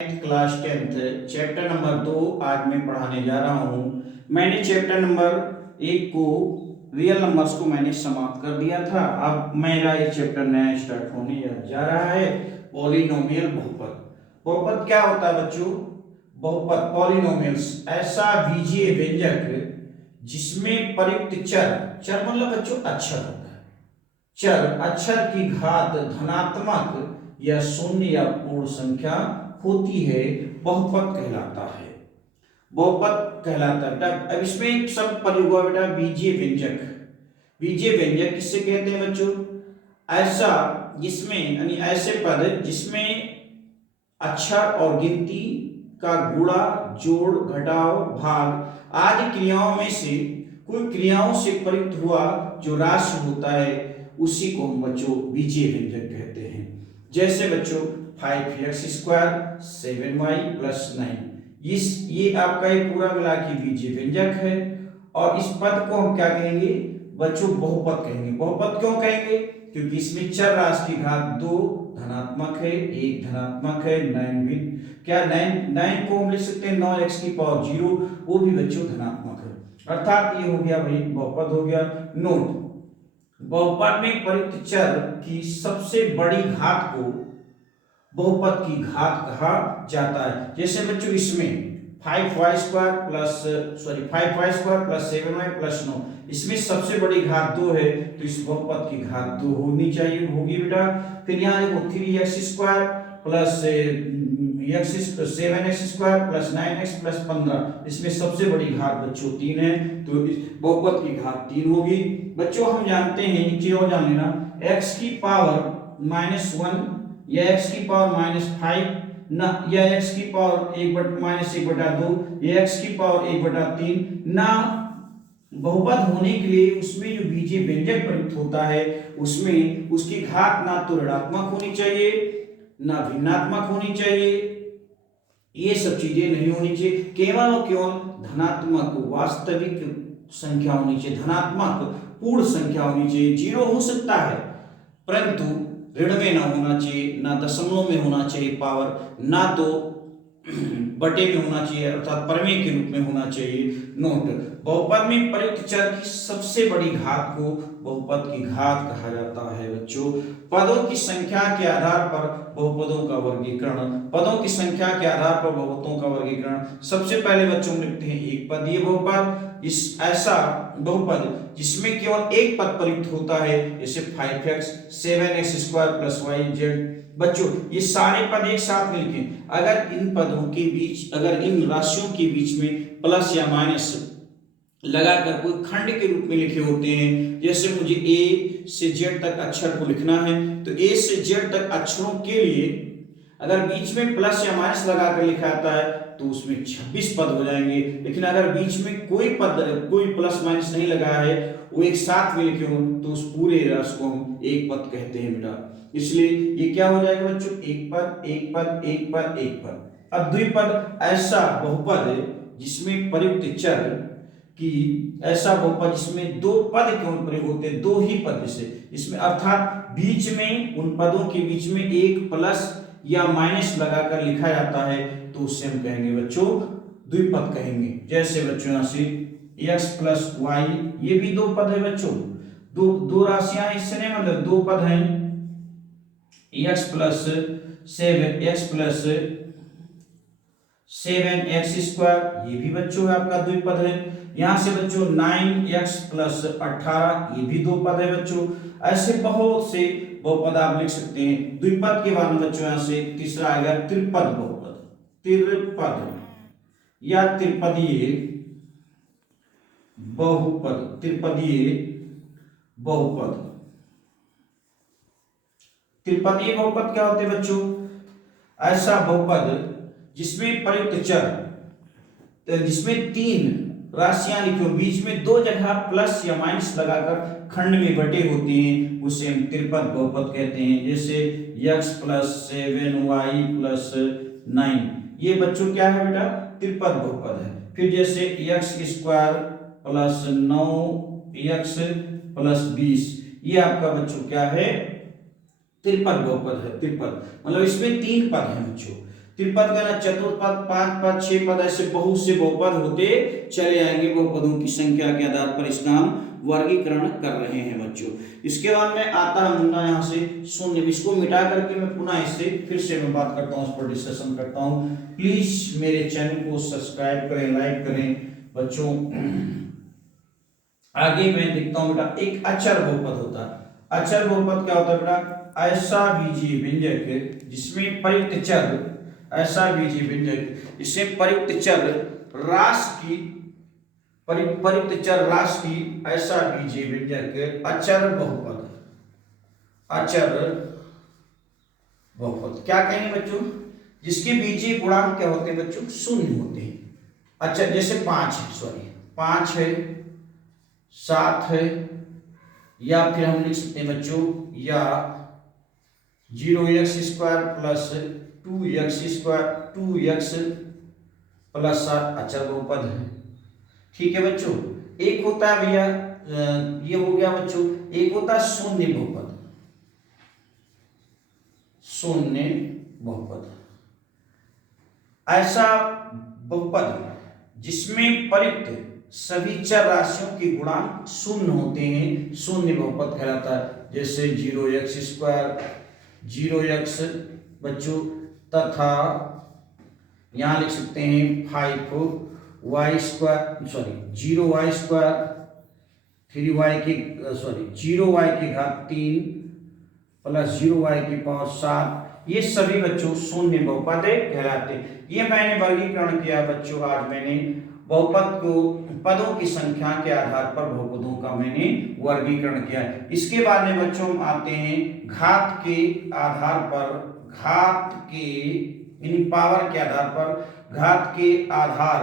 Class 10th chapter number 2 आज मैं पढ़ाने जा रहा हूँ। मैंने चैप्टर नंबर 1 को रियल नंबर्स को मैंने समाप्त कर दिया था। अब मेरा ये चैप्टर नया स्टार्ट होने जा रहा है, पॉलिनोमियल बहुपद। बहुपद क्या होता है बच्चों? बहुपद पॉलिनोमियल्स ऐसा बीजीय व्यंजक जिसमें प्रयुक्त चर, चर मतलब बच्चों अक्षर होता है, चर अक्षर की घात धनात्मक या शून्य या पूर्ण संख्या होती है, बहुपद कहलाता है। बहुपद कहलाता है बेटा। अब इसमें एक शब्द प्रयोग हुआ बेटा, बीजीय व्यंजक। बीजीय व्यंजक किससे कहते हैं बच्चों? ऐसा जिसमें यानी ऐसे पद जिसमें अक्षर और गिनती का गुणा, जोड़, घटाव, भाग आदि क्रियाओं में से कोई क्रियाओं से प्रयुक्त हुआ जो राशि होता है, उसी को हम बच्चों बीजीय व्यंजक कहते हैं। जैसे बच्चों 5x² 7y + 9, ये आपका ये पूरा मिला के बीजीय व्यंजक है। और इस पद को हम क्या कहेंगे बच्चों? बहुपद कहेंगे। बहुपद क्यों कहेंगे? क्योंकि इसमें चर राशि की घात 2 धनात्मक है, 1 धनात्मक है, 9 भी क्या 9 को हम लिख सकते हैं 9x⁻0, वो भी बच्चों धनात्मक है। अर्थात ये हो गया भाई बहुपद हो गया। नोट, बहुपद में प्रयुक्त चर की सबसे बड़ी घात को बहुपद की घात कहा जाता है। जैसे बच्चों इसमें 5y² + 7y + 9, इसमें सबसे बड़ी घात 2 है, तो इस बहुपद की घात 2 होनी चाहिए, होगी बेटा। फिर यहाँ देखो 3x² + 7x² + 9x + 15, इसमें सबसे बड़ी घात बच्चों 3 है, तो इस बहुपद की घात 3 होगी। बच्चों हम जानते हैं, एक चीज और जान लेना, x⁻⁻1 या x⁻⁻5 ना, या x⁻1/2 या x⁻1/3 ना, बहुपद होने के लिए उसमें जो बीजीय व्यंजक प्रयुक्त होता है उसमें उसकी घात ना तो ऋणात्मक होनी चाहिए ना भिन्नात्मक होनी चाहिए, ये सब चीजें नहीं होनी चाहिए। केवल और केवल धनात्मक वास्तविक संख्या होनी चाहिए, धनात्मक पूर्ण संख्या होनी चाहिए। 0 हो सकता है परंतु ऋण में ना होना चाहिए, ना दशमलव में होना चाहिए पावर, ना तो बटे में होना चाहिए अर्थात परमेय के रूप में होना चाहिए। नोट, बहुपद में प्रयुक्त चर की सबसे बड़ी घात को बहुपद की घात कहा जाता है बच्चों। पदों की संख्या के आधार पर बहुपदों का वर्गीकरण, पदों की संख्या के आधार पर बहुपदों का वर्गीकरण। सबसे पहले बच्चों लिखते हैं एक पदीय बहुपद, इस ऐसा बहुपद जिसमें केवल एक पद प्रयुक्त होता है, जैसे 5x 7x² + yz। बच्चों ये सारे पद एक साथ मिलकर, अगर इन पदों के बीच, अगर इन राशियों के बीच में प्लस या माइनस लगाकर कोई खंड के रूप में लिखे होते हैं, जैसे मुझे A से Z तक अक्षर को लिखना है, तो A से Z तक अक्षरों के लिए अगर बीच में प्लस या माइनस लगाकर लिखा आता है तो उसमें 26 पद हो जाएंगे। लेकिन अगर बीच में कोई पद, कोई प्लस माइनस नहीं लगाया है, वो एक साथ में लिखे हो, तो उस पूरे राशि को हम एक पद कहते हैं बेटा। इसलिए ये क्या हो जाएगा बच्चों? एक पद, एक पद, एक पद, एक पद। अब द्विपद ऐसा बहुपद जिसमें प्रयुक्त चर कि ऐसा बहुपद जिसमें दो पद केवल प्रयोग होते हैं, दो ही पद से इसमें, अर्थात बीच में उन पदों के बीच में एक प्लस या माइनस लगाकर लिखा जाता है, तो उससे हम कहेंगे बच्चों द्विपद कहेंगे। जैसे बच्चों यहाँ से x + y, ये भी दो पद है बच्चों, दो राशियां, इससे नहीं मतलब दो पद हैं। x + 7x², ये भी बच्चों आपका द्विपद है। यहां से बच्चों 9x + 18, ये भी दो पद है बच्चों। ऐसे बहुत से बहुपद आप लिख सकते हैं। द्विपद के बाद में बच्चों यहां से तीसरा आएगा त्रिपद बहुपद, त्रिपद या त्रिपदीय बहुपद, त्रिपदीय बहुपद। त्रिपदीय बहुपद क्या होते हैं बच्चों? ऐसा बहुपद जिसमें प्रयुक्त चर, जिसमें 3 राशियां लिखी हो, बीच में दो जगह प्लस या माइनस लगाकर खंड में बटे होते हैं, उसे हम त्रिपद बहुपद कहते हैं। जैसे x + 7y + 9, ये बच्चों क्या है बेटा? त्रिपद बहुपद है। फिर जैसे x² + 9x + 20, ये आपका बच्चों क्या है? त्रिपद बहुपद है। त्रिपद मतलब इसमें 3 पद हैं बच्चों, त्रिपद का ना चतुर्पद, पांच पद, छह पद, ऐसे बहुत से बहुपद होते चले आएंगे। बहुपदों की संख्या के आधार पर इसका हम वर्गीकरण कर रहे हैं बच्चों। इसके बाद में आता है मुन्ना यहाँ से शून्य, इसको मिटा करके मैं पुनः इससे फिर से मैं बात करता हूँ, उस पर डिस्कशन करता हूँ। प्लीज मेरे चैनल को सब्सक्राइब करें, लाइक करें बच्चों। आगे मैं देखता हूँ बेटा, एक अचर बहुपद होता है। अचर बहुपद क्या होता है बेटा? ऐसा बीजीय व्यंजक जिसमें प्रयुक्त चर, ऐसा बीजीय व्यंजक जिसमें प्रयुक्त चर राशि की, प्रयुक्त चर राशि की ऐसा बीजीय व्यंजक अचर बहुपद, अचर बहुपद। क्या कहेंगे बच्चों? जिसके बीजीय गुणांक क्या होते हैं बच्चों? शून्य होते हैं। अच्छा, जैसे 5 है, सॉरी 5 है, 7 है, या फिर हम लिख सकते हैं बच्चों, या 0x² प्लस 2x प्लस 7 अचर बहुपद है। ठीक है बच्चों। एक होता है भैया, ये हो गया बच्चों, एक होता है शून्य बहुपद, शून्य बहुपद। ऐसा बहुपद जिसमें प्रयुक्त सभी चर राशियों के गुणांक शून्य होते हैं, शून्य बहुपद कहलाता है। जैसे 0x² 0x बच्चों, तथा यहां लिख सकते हैं 5y², सॉरी 0y² 3y की, सॉरी 0y की घात 3 प्लस 0y की पावर 7। ये सभी बच्चों शून्य बहुपद कहलाते हैं। ये मैंने वर्गीकरण किया बच्चों, आज मैंने बहुपद को पदों की संख्या के आधार पर बहुपदों का मैंने वर्गीकरण किया है। इसके बाद में बच्चों हम आते हैं घात के आधार पर, घात के यानी पावर के आधार पर, घात के आधार,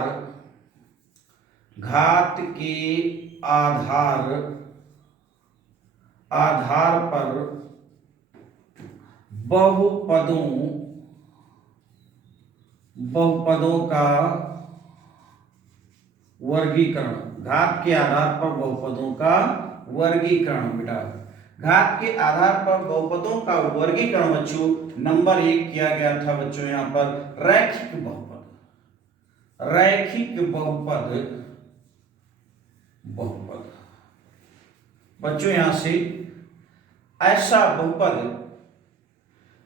घात के आधार पर बहुपदों का वर्गीकरण। घात के आधार पर बहुपदों का वर्गीकरण बेटा, घात के आधार पर बहुपदों का वर्गीकरण बच्चों नंबर 1 किया गया था बच्चों यहाँ पर रैखिक बहुपद, रैखिक बहुपद, बहुपद बच्चों यहां से ऐसा बहुपद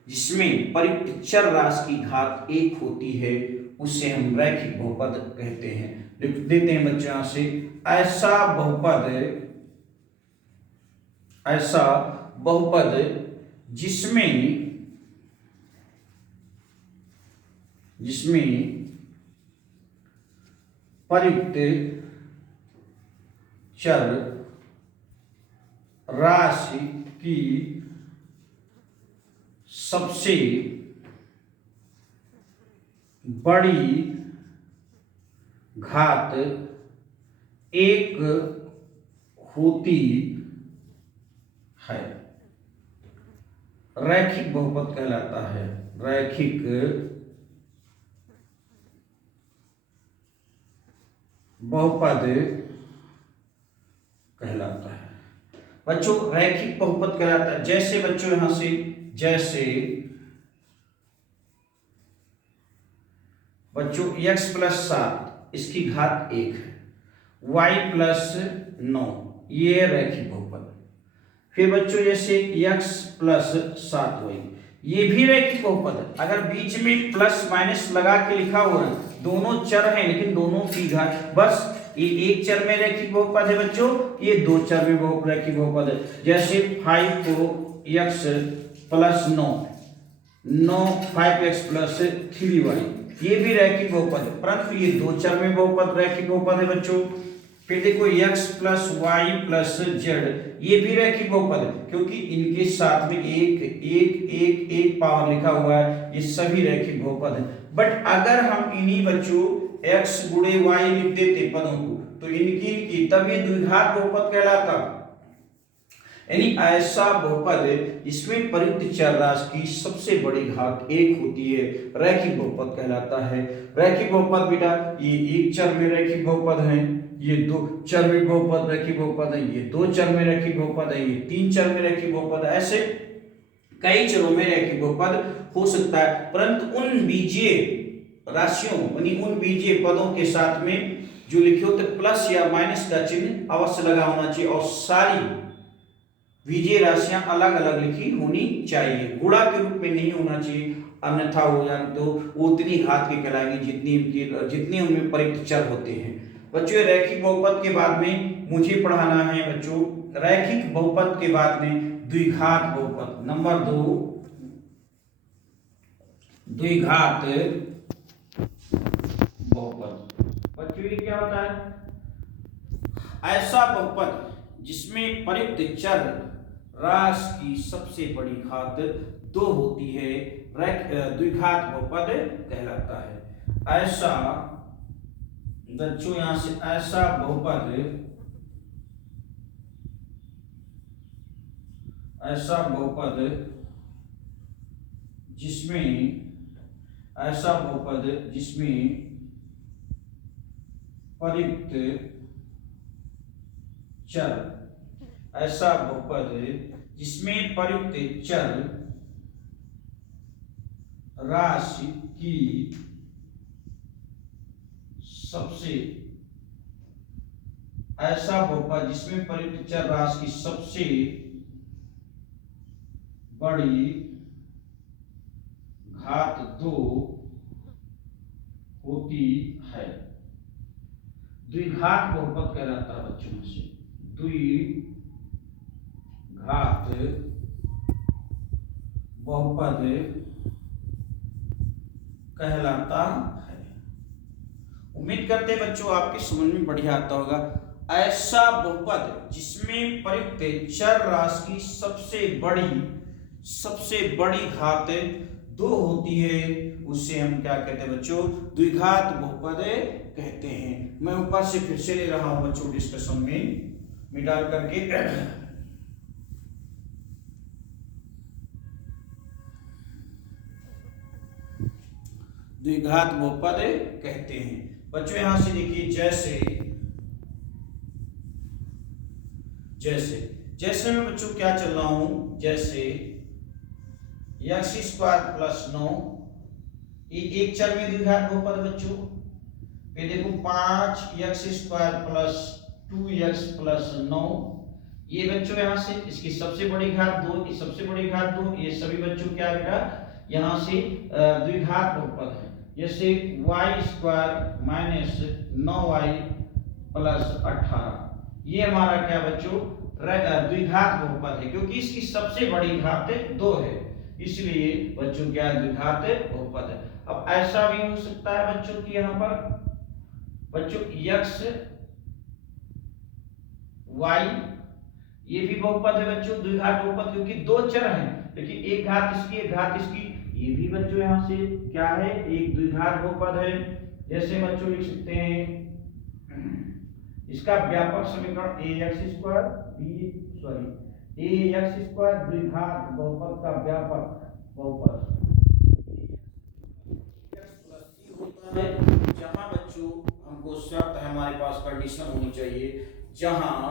जिसमें प्रयुक्त चर राशि की घात 1 होती है उसे हम रैखिक बहुपद कहते हैं। लिख देते हैं बच्चों यहां से, ऐसा बहुपद, ऐसा बहुपद जिसमें प्रयुक्त चर राशि की सबसे बड़ी घात 1 होती है, रैखिक बहुपद कहलाता है, रैखिक बहुपद कहलाता है बच्चों, रैखिक बहुपद कहलाता है। जैसे बच्चों यहां से, जैसे बच्चों x + 7 इसकी घात 1 है, y + 9 ये रैखिक बहुपद। फिर बच्चों जैसे x + 7y ये भी रैखिक बहुपद है। अगर बीच में प्लस माइनस लगा के लिखा हुआ है, दोनों चर हैं लेकिन दोनों की घात, बस ये एक चर में रैखिक बहुपद है बच्चों, ये 2 चर में रैखिक बहुपद है। जैसे 5 को x + 9 5x + 3y ये भी रैखिक बहुपद है, परंतु ये 2 चर में बहुपद रैखिक बहुपद है बच्चों। फिर देखो x + y + z ये भी रैखिक बहुपद है, क्योंकि इनके साथ में एक एक एक एक पावर लिखा हुआ है, ये सभी रैखिक बहुपद है। बट अगर हम इन्हीं बच्चों x × y लिख देते पदों को, तो इनकी तब ये द्विघात बहुपद कहलाता। यानी ऐसा बहुपद जिसमें प्रयुक्त चर राशि की सबसे बड़ी घात 1 होती है, रैखिक बहुपद कहलाता है। रैखिक बहुपद बेटा ये एक चर में रैखिक बहुपद है, ये 2 चर में बहुपद रैखिक बहुपद है, ये 2 चर में रैखिक बहुपद है, ये 3 चर में रैखिक बहुपद है। ऐसे कई चरों में रैखिक बहुपद हो सकता है, परंतु उन बीजीय राशियों यानी उन बीजीय पदों के साथ में जो लिखे होते प्लस या माइनस का चिन्ह अवश्य लगा होना चाहिए और सारी बीजीय राशियां अलग अलग लिखी होनी चाहिए, गुणा के रूप में नहीं होना चाहिए, अन्यथा हो जाए तो वो उतनी घात की कहलाएंगी जितनी उनमें परिक्त चर होते हैं। बच्चों रैखिक बहुपद के बाद में मुझे पढ़ाना है बच्चों, रैखिक बहुपद के बाद में द्विघात बहुपद। नंबर 2 द्विघात बहुपद। बच्चों ये क्या होता है? ऐसा बहुपद जिसमें प्रयुक्त चर राशि की सबसे बड़ी घात 2 होती है, द्विघात बहुपद कहलाता है। ऐसा बच्चों यहां से ऐसा बहुपद जिसमें प्रयुक्त चर, ऐसा बहुपद जिसमें प्रयुक्त चर राशि की सबसे, ऐसा बहुपद जिसमें प्रयुक्त चर राशि की सबसे बड़ी घात 2 होती है, द्विघात बहुपद कहलाता है बच्चों में से, द्विघात बहुपद कहलाता है। उम्मीद करते हैं बच्चों आपके समझ में बढ़िया आता होगा। ऐसा बहुपद जिसमें प्रयुक्त चर राशि की सबसे बड़ी घात 2 होती है, उससे हम क्या कहते हैं बच्चों? द्विघात बहुपद कहते हैं। मैं ऊपर से फिर से ले रहा हूं बच्चों डिस्कशन में मिटा करके। द्विघात बहुपद कहते हैं बच्चों। यहां से देखिए जैसे मैं बच्चों क्या चल रहा हूं, जैसे x² + 9 ये एक चर में द्विघात बहुपद बच्चों। फिर देखो 5x² + 2x + 9 ये बच्चों यहां से इसकी सबसे बड़ी घात 2, की सबसे बड़ी घात 2, ये सभी बच्चों क्या बेटा यहां से द्विघात बहुपद है। जैसे y² - 9y + 18 ये हमारा क्या बच्चों द्विघात बहुपद है, क्योंकि इसकी सबसे बड़ी घात 2 है, इसलिए बच्चों क्या द्विघात बहुपद है। अब ऐसा भी हो सकता है बच्चों की यहाँ पर बच्चों x y ये भी बहुपद है बच्चों, द्विघात बहुपद, क्योंकि 2 चर हैं लेकिन एक घात इसकी एक घात इसकी, ये भी बच्चों यहाँ से क्या है एक द्विघात बहुपद है। जैसे बच्चों लिख सकते हैं इसका व्यापक समीकरण ax² द्विघात बहुपद का व्यापक बहुपद होता है, जहां बच्चों हमको शर्त है, हमारे पास कंडीशन होनी चाहिए, जहां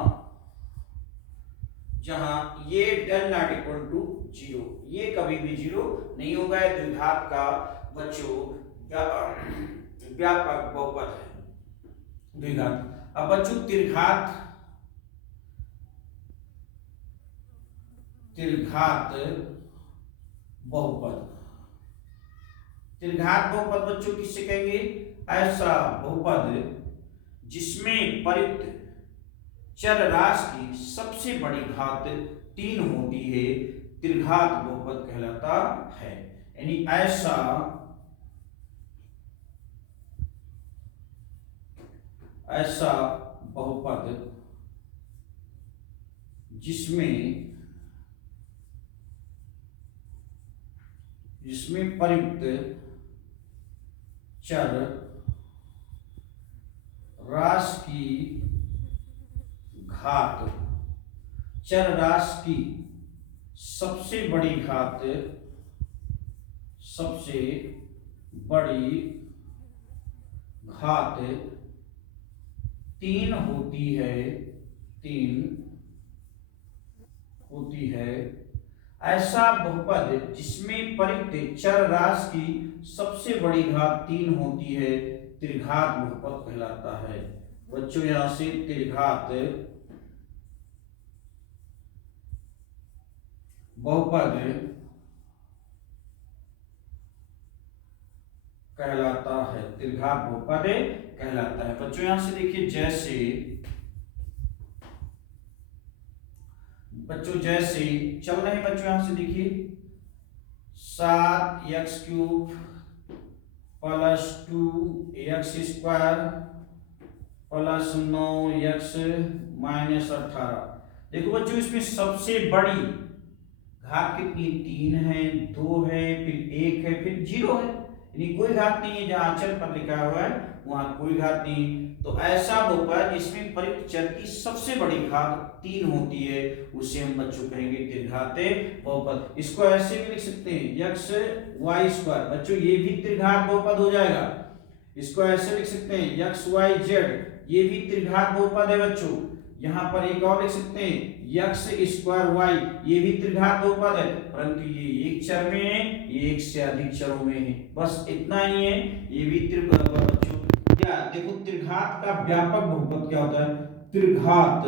ये ∇ ≠ 0, ये कभी भी 0 नहीं होगा, द्विघात का बच्चों व्यापक बहुपद है द्विघात। अब बच्चों त्रिघात बहुपद, त्रिघात बहुपद बच्चों किससे कहेंगे? ऐसा बहुपद जिसमें प्रयुक्त चर राशि की सबसे बड़ी घात 3 होती है, त्रिघात बहुपद कहलाता है। यानी ऐसा बहुपद जिसमें प्रयुक्त चर राशि की घात, चर राशि की सबसे बड़ी घात 3 होती है, ऐसा बहुपद जिसमें परिक्त चर राशि की सबसे बड़ी घात 3 होती है त्रिघात बहुपद कहलाता है। बच्चों यहां से त्रिघात बहुपद कहलाता है, त्रिघात बहुपद कहलाता है। बच्चों यहां से देखिए, जैसे चल रहे हैं बच्चों, यहां से देखिए 7x³ plus 2x² plus 9x minus 18। देखो बच्चों, इसमें सबसे बड़ी घात कितनी, 3 है, 2 है, फिर 1 है, फिर 0 है, यानी कोई घात नहीं है। जहां अचर पर लिखा हुआ है वहां कोई घात नहीं। तो ऐसा बहुपद जिसमें परिक्त चर की सबसे बड़ी घात 3 होती है उसे हम बच्चों कहेंगे त्रिघात बहुपद। इसको ऐसे भी लिख सकते हैं xy²। बच्चों ये भी त्रिघात बहुपद हो जाएगा। इसको ऐसे लिख सकते हैं xyz, ये भी त्रिघात बहुपद है बच्चों। यहां पर एक और लिख सकते हैं x²y, ये भी त्रिघात बहुपद है, परंतु ये एक चर में है, ये एक से अधिक चरों में है। बस इतना ही है, ये भी त्रिघात। बच्चों क्या देखो, त्रिघात का व्यापक बहुपद क्या होता है, त्रिघात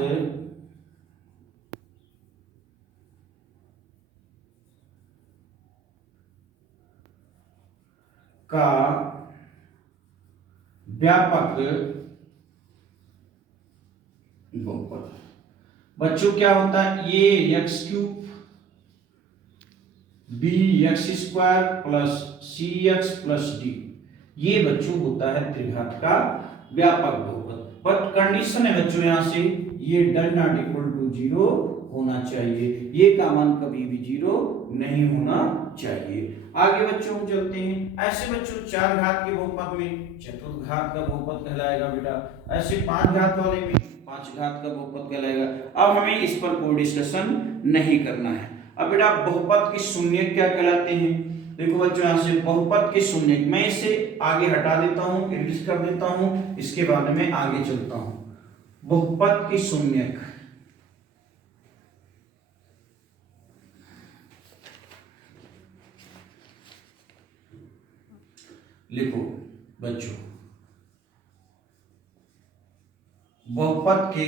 का व्यापक बहुपद। बच्चों क्या होता है, ये x³ bx² plus cx plus d, ये बच्चों होता है त्रिघात का व्यापक बहुपद। बट कंडीशन है बच्चों यहां से, ये डज नॉट इक्वल टू 0 होना चाहिए, ये का मान कभी भी 0 नहीं होना चाहिए। आगे बच्चों हम चलते हैं। ऐसे बच्चों 4 घात के बहुपद में चतुर्थ घात का बहुपद कहलाएगा बेटा, ऐसे 5 घात वाले में 5 घात का बहुपद कहलाएगा। अब हमें इस पर कोई डिस्कशन नहीं करना है। अब बेटा बहुपद के शून्यक क्या कहलाते हैं। देखो बच्चों, यहां से बहुपद के शून्यक, मैं इसे आगे हटा देता हूं, इरेज कर देता हूं, इसके बाद में आगे चलता हूं। बहुपद के शून्यक, लिखो बच्चों, बहुपद के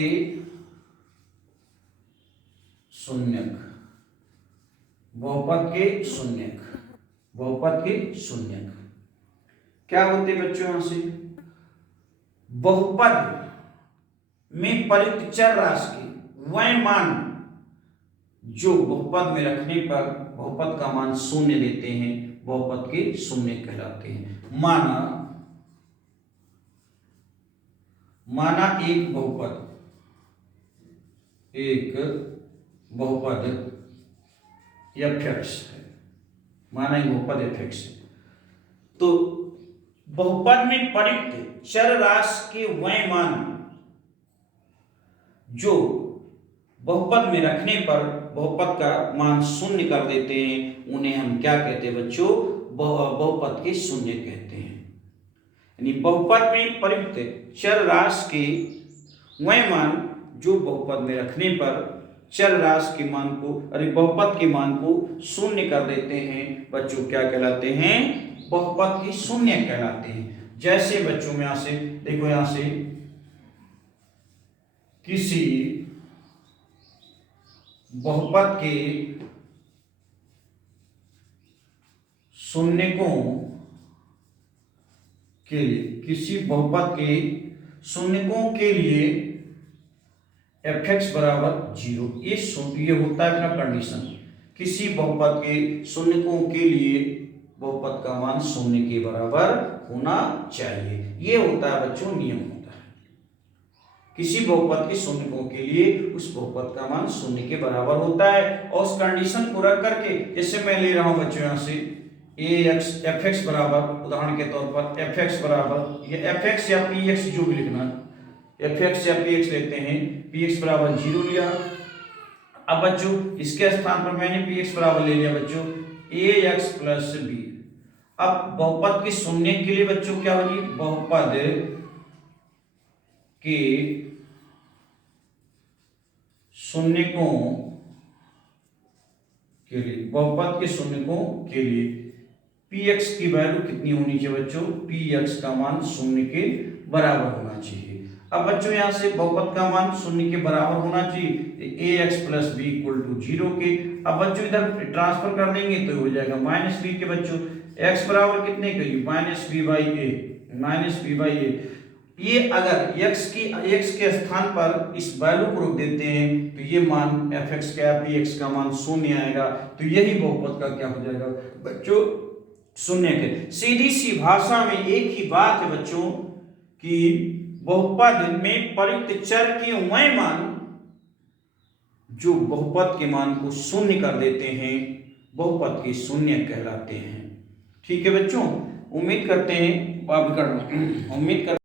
शून्यक, बहुपद के शून्यक, बहुपद के शून्यक क्या होते बच्चों। यहां से बहुपद में परिक्त चर राशि के वह मान जो बहुपद में रखने पर बहुपद का मान शून्य देते हैं, बहुपद के शून्य कहलाते हैं। माना एक बहुपद fx है, माना एक बहुपद fx है, तो बहुपद में परिक्त चर राशि के वह मान जो बहुपद में रखने पर बहुपद का मान शून्य कर देते हैं, उन्हें हम क्या कहते हैं बच्चों, बहुपद के शून्य कहते हैं। यानी बहुपद में परिक्त चर राशि के वह मान जो बहुपद में रखने पर चर राशि के मान को, अरे बहुपद के मान को शून्य कर देते हैं बच्चों, क्या कहलाते हैं, बहुपद के शून्य कहलाते हैं। जैसे बच्चों में यहां से देखो, यहां से किसी बहुपद के शून्यकों के लिए, किसी बहुपद के शून्यकों के लिए fx बराबर 0, ये होता है अपना कंडीशन। किसी बहुपद के शून्यकों के लिए बहुपद का मान शून्य के बराबर होना चाहिए, ये होता है बच्चों नियम होता है। किसी बहुपद के शून्यकों के लिए उस बहुपद का मान शून्य के बराबर होता है, और उस कंडीशन को रख करके, जैसे मैं ले रहा हूं बच्चों यहां से fx बराबर, उदाहरण के तौर पर fx बराबर, ये fx या px जो भी लिखना, fx या px लेते हैं, px बराबर 0 लिया। अब बच्चों इसके स्थान पर मैंने px बराबर ले लिया बच्चों ax प्लस b। अब बहुपद के शून्य के लिए बच्चों क्या होगी, बहुपद के शून्यकों के लिए, बहुपद के शून्यकों के लिए px की वैल्यू कितनी होनी चाहिए बच्चों, px का मान शून्य के बराबर होना चाहिए। अब बच्चों यहाँ से बहुपद का मान शून्य के बराबर होना चाहिए, ax plus b equal to 0 के। अब बच्चों इधर ट्रांसफर कर देंगे तो हो जाएगा माइनस बी के बच्चों, x बराबर कितने के, माइनस बी बाई ए। ये अगर x के स्थान पर इस वैल्यू को रख देते हैं तो ये मान fx का px का मान शून्य आएगा, तो यही बहुपद का क्या हो जाएगा बच्चों, शून्य के। सीधी सी भाषा में एक ही बात है बच्चों कि बहुपद में प्रयुक्त चर के वह मान जो बहुपद के मान को शून्य कर देते हैं बहुपद के शून्य कहलाते हैं। ठीक है बच्चों, उम्मीद करते हैं उम्मीद कर